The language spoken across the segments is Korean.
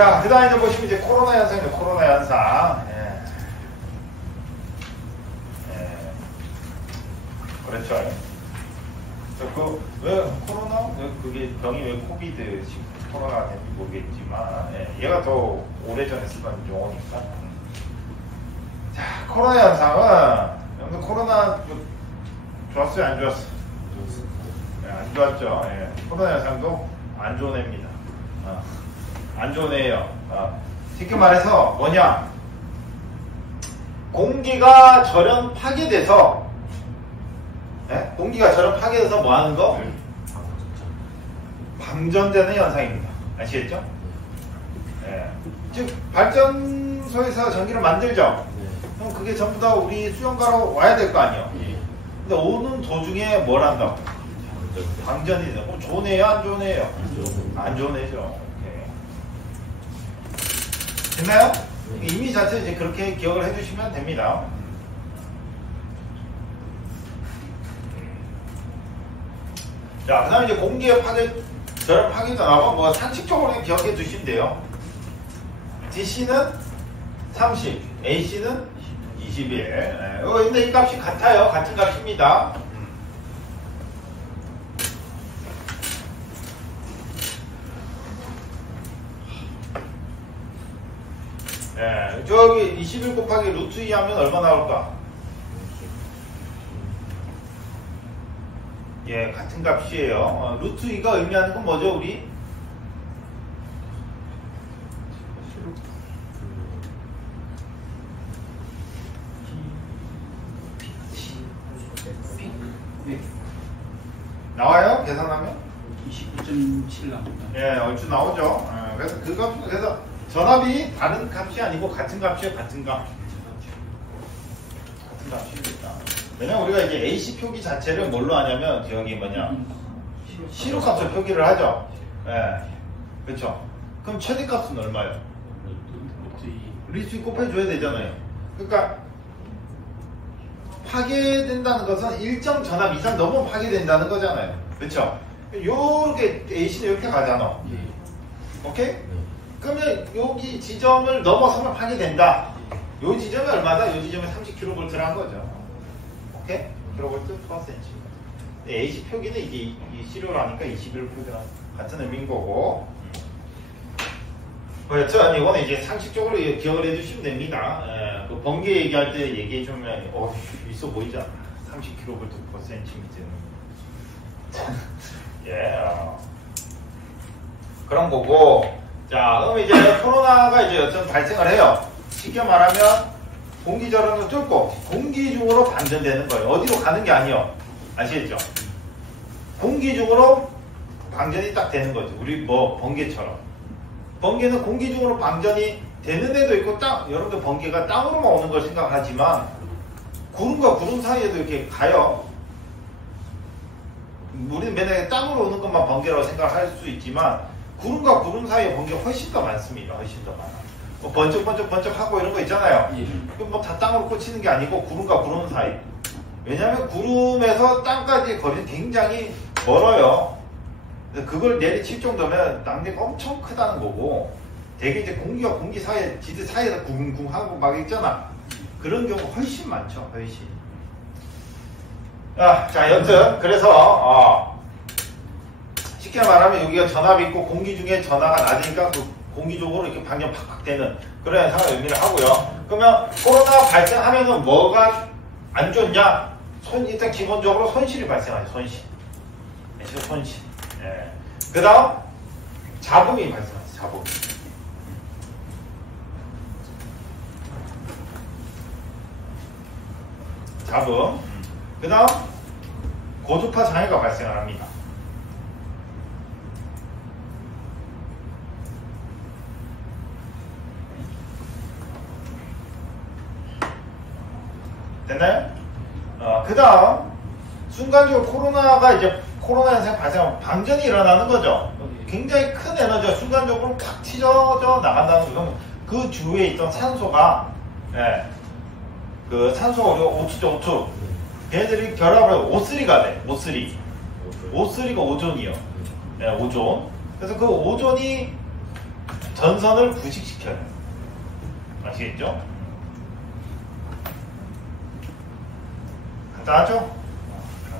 자, 그 다음에 이제 보시면 이제 코로나 현상이죠. 코로나 현상. 그렇죠. 왜 코로나? 그게 병이 왜 코비드 코로나가 됐는지 모르겠지만, 얘가 더 오래전에 쓰던 용어니까. 자, 코로나 현상은, 여러분들 코로나 좋았어요? 안 좋았어요? 안 좋았죠. 코로나 현상도 안 좋은 애입니다. 안 좋은 애예요. 쉽게 말해서 뭐냐? 공기가 절연 파괴돼서, 공기가 절연 파괴돼서 뭐 하는 거? 방전되는 현상입니다. 아시겠죠? 즉, 발전소에서 전기를 만들죠? 그럼 그게 전부 다 우리 수영가로 와야 될 거 아니에요? 근데 오는 도중에 뭘 한다고? 방전이 되죠. 그럼 좋은 애예요? 안 좋은 애예요? 안 좋은 애죠. 됐나요? 의미 자체 이제 그렇게 기억을 해주시면 됩니다. 자, 그 다음에 이제 공기의 절연 파괴도 나오고, 뭐, 상식적으로 기억해 두시면 돼요. DC는 30, AC는 21. 근데 이 값이 같아요. 같은 값입니다. 저기 21 곱하기 루트 2 하면 얼마 나올까? 같은 값이에요. 루트 2가 의미하는 건 뭐죠, 우리? 나와요? 계산하면? 29.7 나옵니다. 얼추 나오죠. 그래서 그 값, 그래서 전압이 다른 값이 아니고 같은 값이에요, 같은 값. 같은 값입니다. 왜냐면 우리가 이제 AC 표기 자체를 뭘로 하냐면, 여기 뭐냐, 시로값을 표기를 하죠. 그렇죠. 그럼 최대값은 얼마예요? 루트 2 곱해줘야 되잖아요. 그러니까 파괴된다는 것은 일정 전압 이상 넘으면 파괴된다는 거잖아요. 그렇죠? 요렇게 AC는 이렇게 가잖아. 오케이? 그러면 여기 지점을 넘어서면 파괴된다. 요 지점이 얼마다? 요 지점에 30kV라는 거죠. 오케이? kV per cm. AC 표기는 이게 이 시료라니까 21V랑 같은 의미인 거고. 그렇죠? 이거는 이제 상식적으로 기억을 해주시면 됩니다. 그 번개 얘기할 때 얘기해주면, 있어 보이잖아. 30kV per cm는. 그런 거고. 자, 그럼 이제 코로나가 이제 어떤 발생을 해요. 쉽게 말하면 공기 절연을 뚫고 공기 중으로 방전되는 거예요. 어디로 가는 게 아니에요. 아시겠죠? 공기 중으로 방전이 딱 되는 거죠. 우리 뭐 번개처럼. 번개는 공기 중으로 방전이 되는 데도 있고, 여러분들 번개가 땅으로만 오는 걸 생각하지만 구름과 구름 사이에도 이렇게 가요. 우리는 맨날 땅으로 오는 것만 번개라고 생각할 수 있지만 구름과 구름 사이에 번개가 훨씬 더 많습니다. 훨씬 더 많아. 뭐 번쩍번쩍 하고 이런 거 있잖아요. 뭐 다 땅으로 꽂히는 게 아니고 구름과 구름 사이. 왜냐하면 구름에서 땅까지 거리는 굉장히 멀어요. 그걸 내리칠 정도면 땅대가 엄청 크다는 거고, 되게 이제 공기와 공기 사이에, 지들 사이에서 쿵쿵 하고 막 있잖아. 그런 경우 훨씬 많죠. 훨씬. 자, 여튼 그래서 쉽게 말하면 여기가 전압이 있고 공기 중에 전화가 낮으니까 그 공기 쪽으로 이렇게 방전 팍팍 되는 그런 현상을 의미를 하고요. 그러면 코로나가 발생하면은 뭐가 안 좋냐? 일단 기본적으로 손실이 발생하죠. 손실. 그 다음 잡음이 발생하죠. 잡음. 그 다음 고주파 장애가 발생을 합니다. 됐나요? 그 다음 순간적으로 코로나 현상 발생하면 방전이 일어나는 거죠. 굉장히 큰 에너지가 순간적으로 팍 튀어져 나간다는 거죠. 그 주위에 있던 산소가, 그 산소가 우리가 O2죠, O2. 걔네들이 결합을 해서 O3가 돼. O3가 오존이요. 오존. 그래서 그 오존이 전선을 부식시켜요. 아시겠죠? 간단하죠?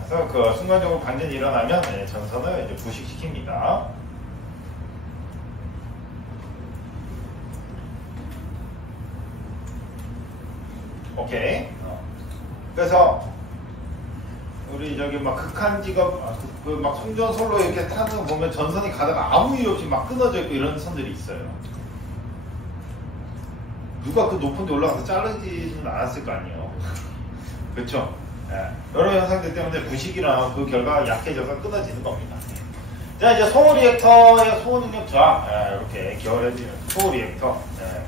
그래서 그 순간적으로 방전이 일어나면 전선을 이제 부식시킵니다. 오케이. 그래서 우리 저기 막 극한 직업 그 막 송전솔로 이렇게 타는 거 보면 전선이 가다가 아무 이유 없이 막 끊어져 있고 이런 선들이 있어요. 누가 그 높은 데 올라가서 자르지는 않았을 거 아니에요. 그렇죠? 네. 여러 현상들 때문에 부식이랑 그 결과가 약해져서 끊어지는 겁니다. 자, 이제 소호 리액터의 소호 능력 저하 이렇게 기억해주면 소호 리액터. 네.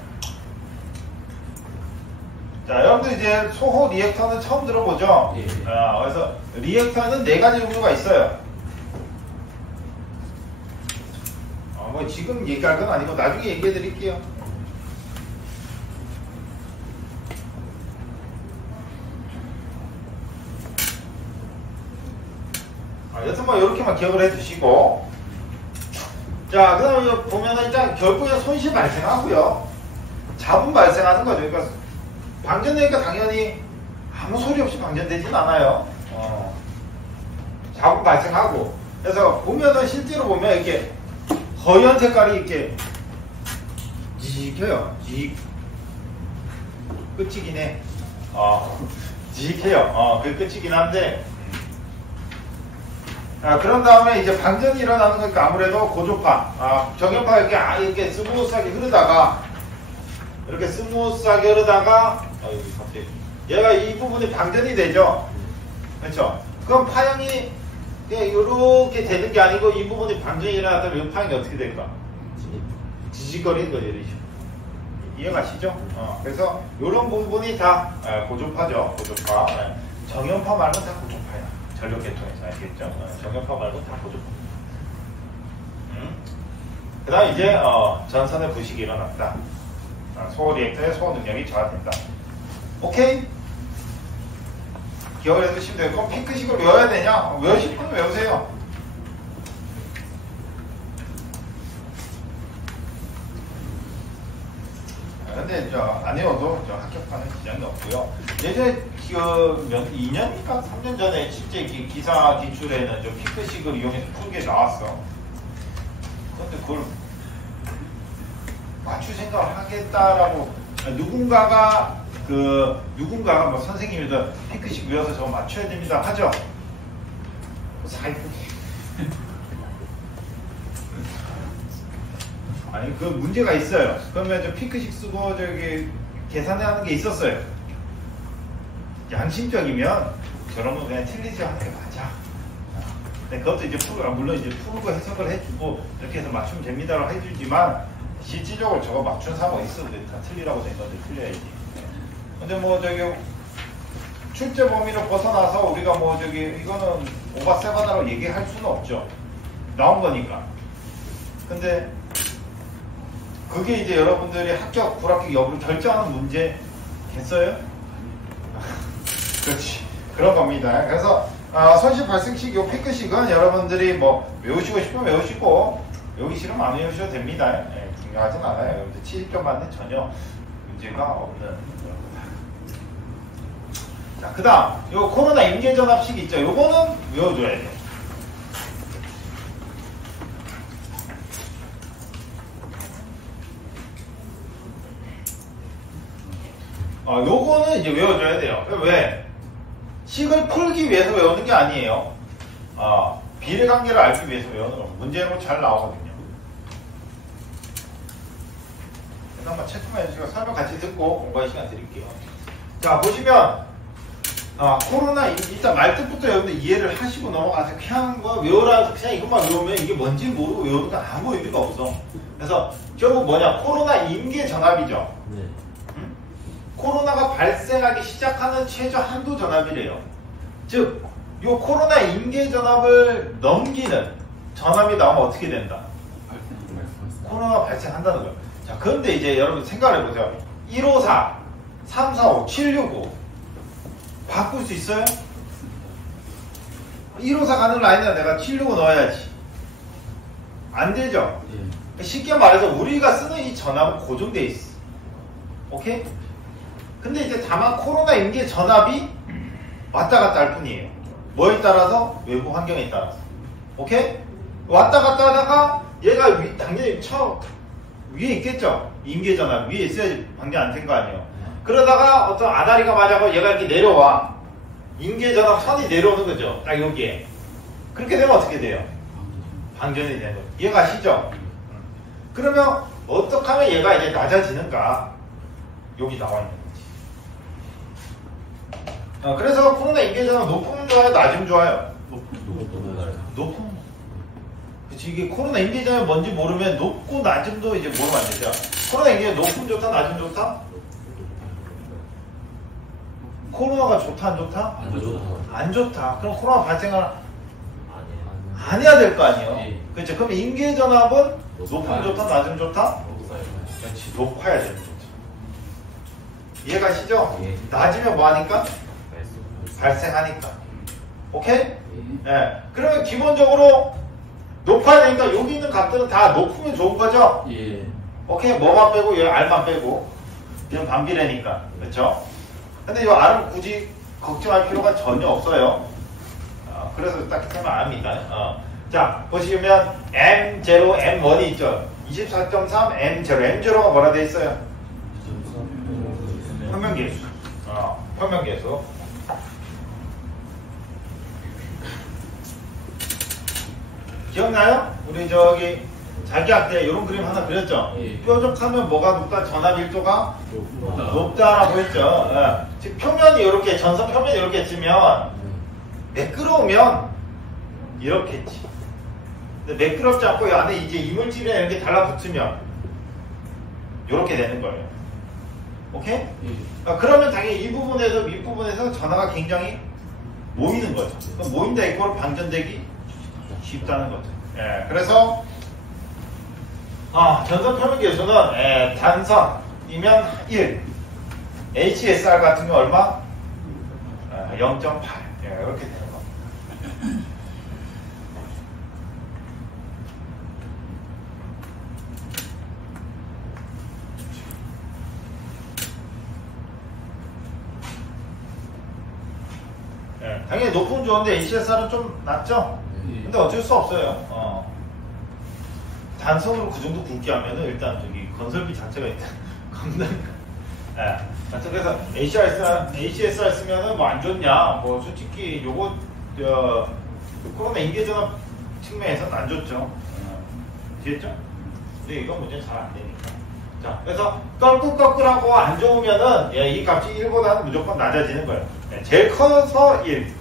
자, 여러분들 이제 소호 리액터는 처음 들어보죠? 예. 그래서 리액터는 4가지 종류가 있어요. 뭐 지금 얘기할 건 아니고 나중에 얘기해 드릴게요. 여튼 뭐 이렇게만 기억을 해주시고, 자, 그 다음에 보면은 일단 결국에 손실 발생하고요, 잡음 발생하는 거죠. 그러니까 방전되니까 당연히 아무 소리 없이 방전되진 않아요. 잡음 발생하고, 그래서 보면은 실제로 보면 이렇게 허연 색깔이 이렇게 지직해요. 지직. 끝이긴 해. 지직해요. 그게 끝이긴 한데. 그런 다음에 이제 방전이 일어나는 거니까 아무래도 고조파, 정연파 이렇게 스무스하게 흐르다가, 이렇게 스무스하게 흐르다가, 갑자기 얘가 이 부분이 방전이 되죠. 그렇죠? 그럼 파형이 그냥 이렇게 되는 게 아니고 이 부분이 방전이 일어났다면 이 파형이 어떻게 될까? 지직거리는 거죠. 이렇게. 이해가시죠? 그래서 이런 부분이 다 고조파죠. 고조파. 정연파 말고 다 고조파야. 전력계통에서 아시겠죠? 정연파 말고 다 고조파. 그 다음 이제 전선의 부식이 일어났다. 소호 리액터의 소호 능력이 저하된다. 오케이? 기억을 해두시면 돼요. 그럼 핑크식을 외워야 되냐? 외우실 분은 외우세요. 근데 안 외워도 합격하는 지장이 없고요. 예전에 2년인가 3년 전에 실제 기사 기출에는 핑크식을 이용해서 푸는 게 나왔어. 근데 그걸 맞출 생각을 하겠다라고 누군가가 뭐 선생님이다 핑크식 외워서 저거 맞춰야 됩니다 하죠. 아니 그 문제가 있어요. 그러면 저 핑크식 쓰고 저기 계산하는 게 있었어요. 양심적이면 저런 거 그냥 틀리지 않는 게 맞아. 근데 그것도 이제 물론 이제 풀고 해석을 해주고 이렇게 해서 맞추면 됩니다라고 해주지만 실질적으로 저거 맞춘 사고가 있어도 다 틀리라고 된 건데 틀려야지. 근데 뭐 저기 출제 범위를 벗어나서 우리가 뭐 저기 이거는 오바세바다라고 얘기할 수는 없죠. 나온 거니까. 근데 그게 이제 여러분들이 합격, 불합격 여부를 결정하는 문제겠어요? 그렇지. 그런 겁니다. 그래서 손실 발생식 요 핑크식은 여러분들이 뭐 외우시고 싶으면 외우시고 외우기 싫으면 안 외우셔도 됩니다. 중요하진 않아요. 여러분들 70점 맞는 전혀 문제가 없는 거다. 자, 그 다음 요 코로나 임계전압식 있죠. 요거는 외워줘야 돼요. 요거는 이제 외워줘야 돼요. 왜? 식을 풀기 위해서 외우는 게 아니에요. 비례관계를 알기 위해서 외우는 겁니다. 문제로 잘 나오거든요. 한번 체크만 해주시고 설명 같이 듣고 공부할 시간 드릴게요. 자, 보시면 코로나 일단 말뜻부터 여러분들 이해를 하시고 넘어가서 그냥 뭐 외우라 그냥 이것만 외우면 이게 뭔지 모르고 외우는 건 아무 의미가 없어. 그래서 결국 뭐냐? 코로나 임계 전압이죠. 네. 코로나가 발생하기 시작하는 최저 한도 전압이래요. 즉, 이 코로나 임계 전압을 넘기는 전압이 나오면 어떻게 된다? 코로나가 발생한다는 거예요. 자, 그런데 이제 여러분 생각을 해보세요. 154, 345, 765 바꿀 수 있어요? 154 가는 라인에 내가 765 넣어야지. 안 되죠? 쉽게 말해서 우리가 쓰는 이 전압은 고정돼 있어. 오케이? 근데 이제 다만 코로나 인계 전압이 왔다 갔다 할 뿐이에요. 뭐에 따라서? 외부 환경에 따라서. 오케이? 왔다 갔다 하다가 얘가 당연히 위에 있겠죠? 인계 전압 위에 있어야지 방전 안 된 거 아니에요. 그러다가 어떤 아다리가 맞아서 얘가 이렇게 내려와. 인계 전압 선이 내려오는 거죠. 딱 여기에. 그렇게 되면 어떻게 돼요? 방전이 되는 거죠. 이해가시죠? 그러면 어떻게 하면 얘가 이제 낮아지는가? 여기 나와 있는 거지. 그래서 코로나 인계 전압 높으면 좋아요? 낮으면 좋아요? 높으면. 그치, 이게 코로나 인계 전압이 뭔지 모르면 높고 낮음도 이제 모르면 안 되죠. 코로나 인계 높으면 좋다? 낮으면 좋다? 코로나가 좋다 안 좋다? 안 좋다. 안 좋다. 그럼 코로나 발생을 안 해야 될 거 아니에요? 예. 그렇죠. 그럼 인계 전압은 높으면 좋다? 낮으면 좋다? 그렇지. 높아야 되는 거죠. 이해가시죠? 예. 낮으면 뭐 하니까? 발생하니까. 오케이? 네. 그러면 기본적으로 높아야 되니까 여기 있는 값들은 다 높으면 좋은 거죠? 예. 오케이? 뭐만 빼고 얘 R만 빼고 이건 반비례니까. 그렇죠? 근데 이 R은 굳이 걱정할 필요가 전혀 없어요. 그래서 딱 하면 압니다. 자, 보시면 M0, M1이 있죠. 24.3, M0. M0가 뭐라 돼 있어요? 평면계수. 평면계수. 기억나요? 우리 저기 자기학 때 이런 그림 하나 그렸죠? 예. 뾰족하면 뭐가 높다? 전압 밀도가 높다라고 했죠. 즉 표면이 이렇게 전선 표면이 이렇게 찌면 매끄러우면 이렇게 찌. 근데 매끄럽지 않고 이 안에 이제 이물질이나 이렇게 달라붙으면 이렇게 되는 거예요. 오케이? 그러면 당연히 이 부분에서 밑부분에서 전하가 굉장히 모이는 거죠. 그럼 모인다 이거로 방전되기 쉽다는 거죠. 예, 그래서 전선 표면 계수는 단선이면 1, HSR 같은 경우 얼마? 0.8 이렇게 되는 겁니다. 당연히 높으면 좋은데 HSR은 좀 낮죠? 근데 어쩔 수 없어요. 단선으로 그 정도 굵게 하면은 일단 저기 건설비 자체가 일단 겁나니까. 하여튼 그래서 HSR 쓰면은 뭐 안 좋냐? 뭐 솔직히 요거 코로나 인계 전압 측면에서는 안 좋죠. 아시겠죠? 근데 이건 문제는 잘 안 되니까. 자, 그래서 껄끄껄끄하고 안 좋으면은 이 값이 1보다는 무조건 낮아지는 거예요. 제일 커서 1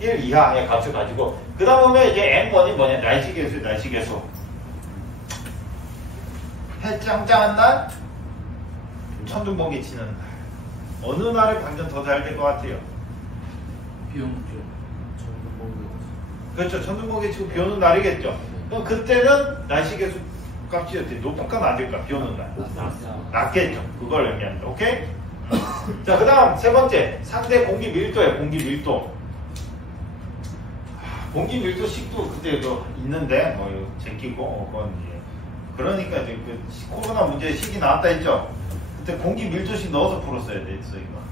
이하의 값을 가지고 그 다음에 이제 M1이 뭐냐? 날씨계수. 해 짱짱한 날, 천둥번개 치는 날. 어느 날에 방전 더 잘 될 것 같아요? 비 오는 쪽. 그렇죠. 천둥번개 치고 비 오는 날이겠죠. 그럼 그때는 날씨계수 값이 어떻게 높을까 낮을까? 비 오는 날. 낮겠죠. 그걸 의미합니다. 오케이? 자, 그 다음 세 번째. 상대 공기 밀도예요. 공기 밀도. 공기 밀도식도 그때도 있는데, 뭐, 제끼고, 그건 이제. 그러니까 이제 그 코로나 문제 식이 나왔다 했죠? 그때 공기 밀도식 넣어서 풀었어야 됐어, 이거.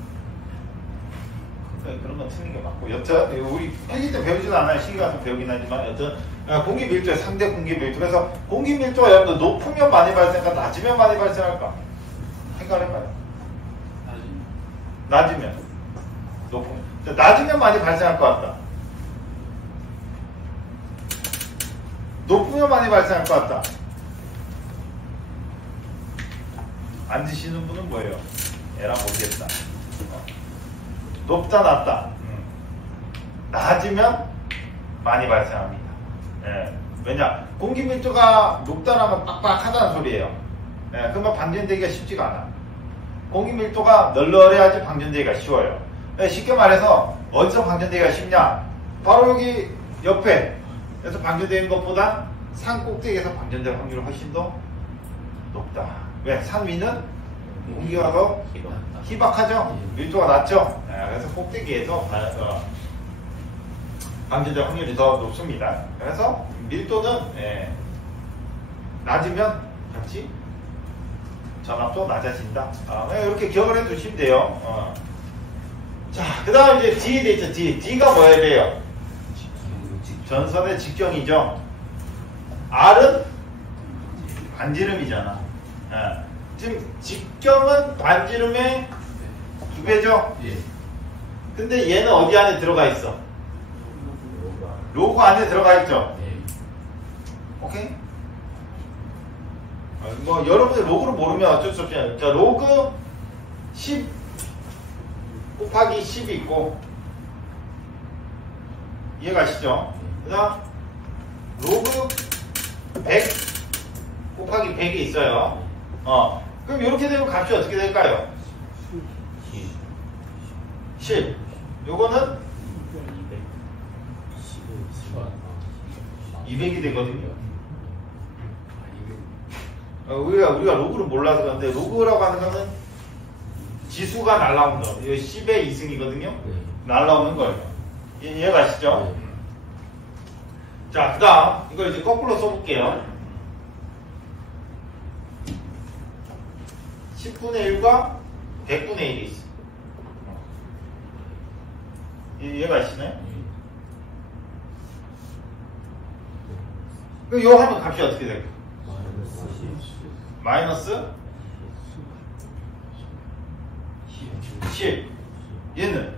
그러니까 그런 건 틀린 게 맞고. 여튼, 우리 회의 때 배우지도 않아요. 시기 가서 배우긴 하지만, 여튼, 공기 밀도의 상대 공기 밀도. 그래서 공기 밀도가 여러분들 높으면 많이 발생할까, 낮으면 많이 발생할까? 생각해봐요. 낮으면. 높으면. 낮으면 많이 발생할 것 같다. 높으면 많이 발생할 것 같다. 안 드시는 분은 뭐예요? 에라 모르겠다. 높다 낮다. 낮으면 많이 발생합니다. 왜냐? 공기 밀도가 높다라면 빡빡하다는 소리예요. 그러면 방전되기가 쉽지가 않아. 공기 밀도가 널널해야지 방전되기가 쉬워요. 쉽게 말해서 어디서 방전되기가 쉽냐? 바로 여기 옆에에서 방전되는 것보다 산 꼭대기에서 방전될 확률이 훨씬 더 높다. 왜? 산 위는 공기가 더 희박하죠? 밀도가 낮죠? 그래서 꼭대기에서 방전될 확률이 더 높습니다. 그래서 밀도는 낮으면 같이 전압도 낮아진다. 이렇게 기억을 해 두시면 돼요. 자, 그 다음 이제 D 돼 있죠. D가 뭐야 돼요? 전선의 직경이죠. R은 반지름이잖아. 지금 직경은 반지름의 2배죠? 예. 근데 얘는 어디 안에 들어가 있어? 로그 안에 들어가 있죠? 예. 오케이? 뭐 여러분들 로그를 모르면 어쩔 수 없잖아요. 자, 로그 10 곱하기 10이 있고 이해가시죠? 그 다음 로그 100 곱하기 100이 있어요. 그럼 이렇게 되면 값이 어떻게 될까요? 10. 요거는 200이 되거든요. 우리가 로그를 몰라서 그런데 로그라고 하는 거는 지수가 날라오는 거. 이거 10의 2승이거든요. 날라오는 거예요. 이해가시죠? 자, 그 다음 이걸 이제 거꾸로 써볼게요. 10분의 1과 100분의 1이 있어. 이해가시나요? 그럼 요 하면 값이 어떻게 될까? 마이너스 10. 얘는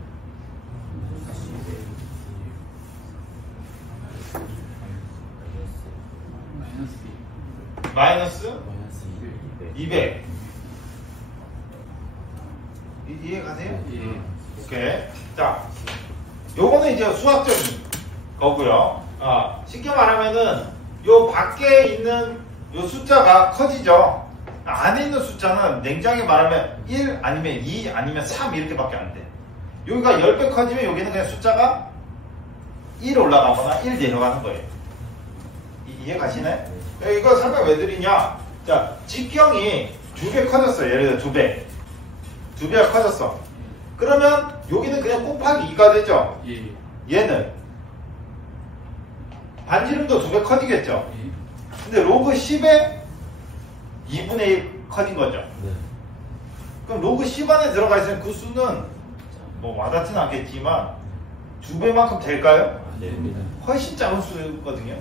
마이너스 200. 이해가세요? 예. 오케이. 자, 요거는 이제 수학적인 거고요. 쉽게 말하면은 요 밖에 있는 요 숫자가 커지죠. 안에 있는 숫자는 냉정하게 말하면 1 아니면 2 아니면 3 이렇게밖에 안 돼. 여기가 10배 커지면 여기는 그냥 숫자가 1 올라가거나 1 내려가는 거예요. 이해 가시네? 이거 설명 왜 드리냐? 자, 직경이 2배 커졌어요. 예를 들어 2배. 2배가 커졌어. 그러면 여기는 그냥 곱하기 2가 되죠? 예. 얘는 반지름도 2배 커지겠죠? 예. 근데 로그 10에 2분의 1 커진 거죠? 네. 그럼 로그 10 안에 들어가 있으면 그 수는 뭐 와닿지는 않겠지만 2배만큼 될까요? 됩니다. 훨씬 작은 수거든요.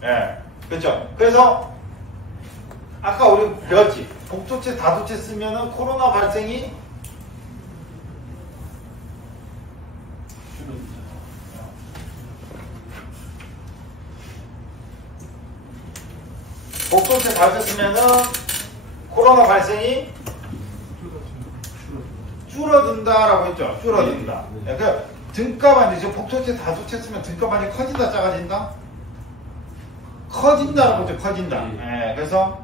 네. 예. 그렇죠? 그래서 아까 우리 배웠지? 복조체, 다조체 쓰면은 코로나 발생이 복조체 다조체 쓰면은 코로나 발생이 줄어든다라고 했죠? 줄어든다. 네. 그러니까 등값 아니죠? 지금 복조체, 다조체 쓰면 등값 아니 커진다, 작아진다? 커진다라고 했죠? 커진다. 예, 그래서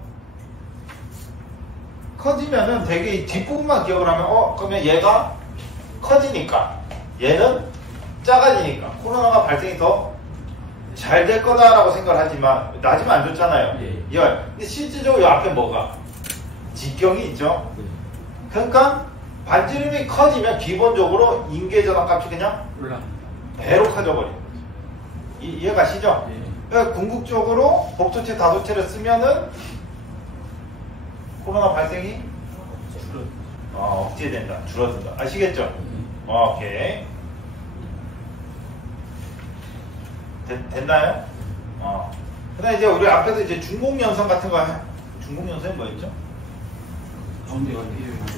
커지면은 되게 이 뒷부분만 기억을 하면 그러면 얘가 커지니까 얘는 작아지니까 코로나가 발생이 더 잘 될 거다라고 생각을 하지만 낮으면 안 좋잖아요. 예. 근데 실질적으로 이 앞에 뭐가? 직경이 있죠. 네. 그러니까 반지름이 커지면 기본적으로 인계전압 값이 그냥 올라갑니다. 배로 커져버려요. 이해가시죠? 예. 그러니까 궁극적으로 복조체, 다조체를 쓰면은 코로나 발생이 억제된다, 줄어든다. 아시겠죠? 오케이. 됐나요? 그 다음에 이제 우리 앞에서 이제 중공연선 같은 거, 중공연선이 뭐였죠? 가운데가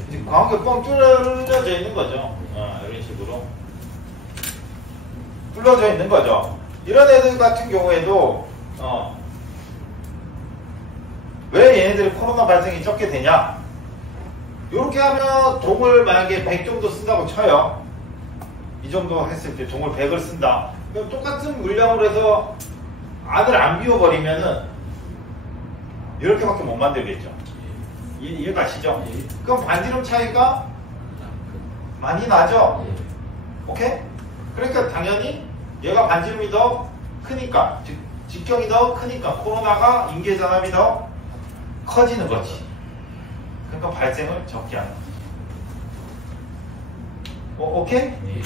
이제 광학이 뻥 뚫려져 있는 거죠. 이런 식으로. 뚫려져 있는 거죠. 이런 애들 같은 경우에도, 왜 얘네들이 코로나 발생이 적게 되냐? 이렇게 하면 동을 만약에 100 정도 쓴다고 쳐요. 이 정도 했을 때 동을 100을 쓴다. 그럼 똑같은 물량으로 해서 안을 안 비워버리면은 이렇게밖에 못 만들겠죠. 이해가시죠? 예. 그럼 반지름 차이가 많이 나죠? 네. 오케이? 그러니까 당연히 얘가 반지름이 더 크니까, 즉 직경이 더 크니까 코로나가 인계전압이 더 커지는 거지. 그러니까 발생을 적게 하는 거지. 오케이? 예.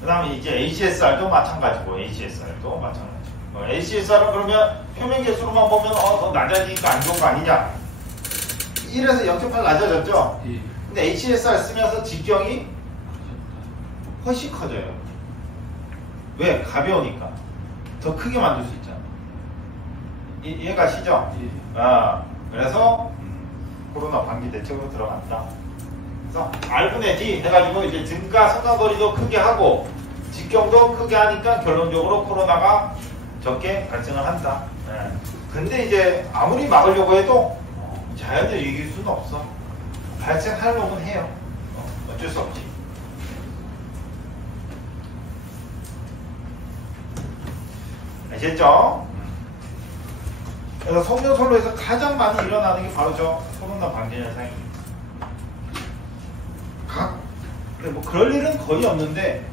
그 다음에 이제 ACSR도 마찬가지고, ACSR도 마찬가지고. ACSR은 그러면 표면 개수로만 보면 더 낮아지니까 안 좋은 거 아니냐? 1에서 0.8 낮아졌죠? 예. 근데 HSR 쓰면서 직경이 훨씬 커져요. 왜? 가벼우니까. 더 크게 만들 수 있잖아. 이해가시죠? 예. 그래서 코로나 방지 대책으로 들어간다. 그래서 R분의 D 해가지고 이제 등가 성가거리도 크게 하고 직경도 크게 하니까 결론적으로 코로나가 적게 발생을 한다. 근데 이제 아무리 막으려고 해도 자연을 이길 수는 없어. 발생할 놈은 해요. 어쩔 수 없지. 아시겠죠? 그래서 성년선로에서 가장 많이 일어나는 게 바로 저 코로나 방지 현상입니다. 뭐 그럴 일은 거의 없는데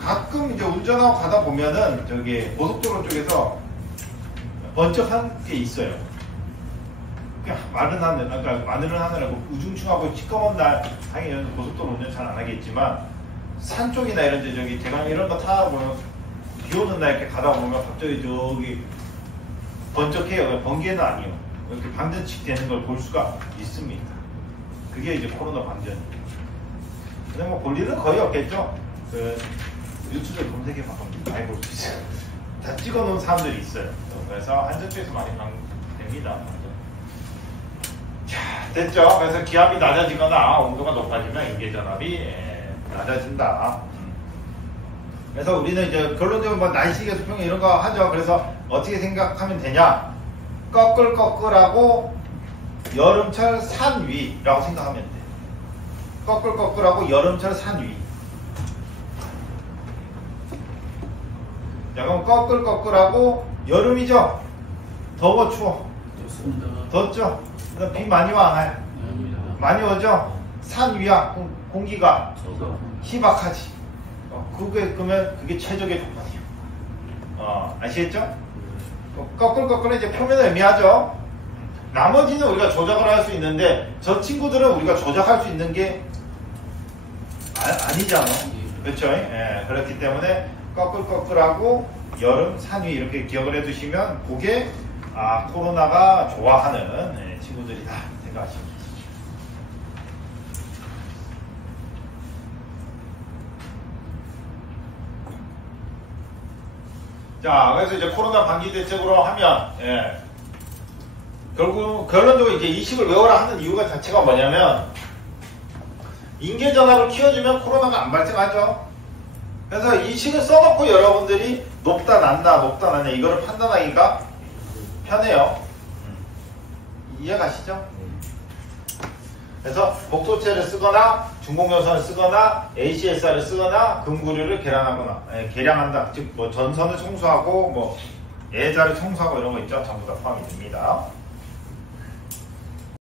가끔 이제 운전하고 가다 보면은 저기 고속도로 쪽에서 번쩍한 게 있어요. 그냥 마른 하늘, 그러니까 마늘은 하늘하고 우중충하고 시꺼먼 날 당연히 고속도로 운전 잘 안 하겠지만 산 쪽이나 이런 데 저기 대강 이런 거 타다 보면 비 오는 날 이렇게 가다 보면 갑자기 저기 번쩍해요. 번개는 아니요. 이렇게 반전씩 되는 걸 볼 수가 있습니다. 그게 이제 코로나 방전입니다. 근데 뭐 볼 일은 거의 없겠죠. 그 유튜브에 검색해 봐도 많이 볼 수 있어요. 다 찍어놓은 사람들이 있어요. 그래서 안전쪽에서 많이 됩니다. 자, 됐죠? 그래서 기압이 낮아지거나 온도가 높아지면 인계전압이 낮아진다. 그래서 우리는 이제 결론적으로 뭐 날씨 계수평 이런 거 하죠. 그래서 어떻게 생각하면 되냐? 꺼끌꺼끌하고 여름철 산 위라고 생각하면 돼. 꺼끌꺼끌하고 여름철 산 위. 자, 그럼 꺼끌꺼끌하고 여름이죠? 더워 추워? 좋습니다. 덥죠? 그럼 비 많이 와 안 와요? 많이 오죠? 산 위야 공기가 희박하지. 그러면 그게 최적의 조건이에요. 아시겠죠? 꺼끌꺼끌은 이제 표면을 의미하죠. 나머지는 우리가 조작을 할 수 있는데 저 친구들은 우리가 조작할 수 있는 게 아니잖아. 그렇죠? 그렇기 때문에 꺼끌꺼끌하고 여름 산위 이렇게 기억을 해두시면 그게 코로나가 좋아하는 친구들이다 생각하시면 되시죠. 자, 그래서 이제 코로나 방지 대책으로 하면 결국 결론적으로 이제 이 식을 외워라 하는 이유가 자체가 뭐냐면 인계전압을 키워주면 코로나가 안 발생하죠. 그래서 이 식을 써놓고 여러분들이 높다 낮다 높다 낮냐 이거를 판단하기가 편해요. 이해가시죠? 그래서 복소체를 쓰거나 중공요선을 쓰거나 ACSR을 쓰거나 금구류를 계량한다. 즉 뭐 전선을 청소하고 뭐 예자를 청소하고 이런 거 있죠. 전부 다 포함이 됩니다.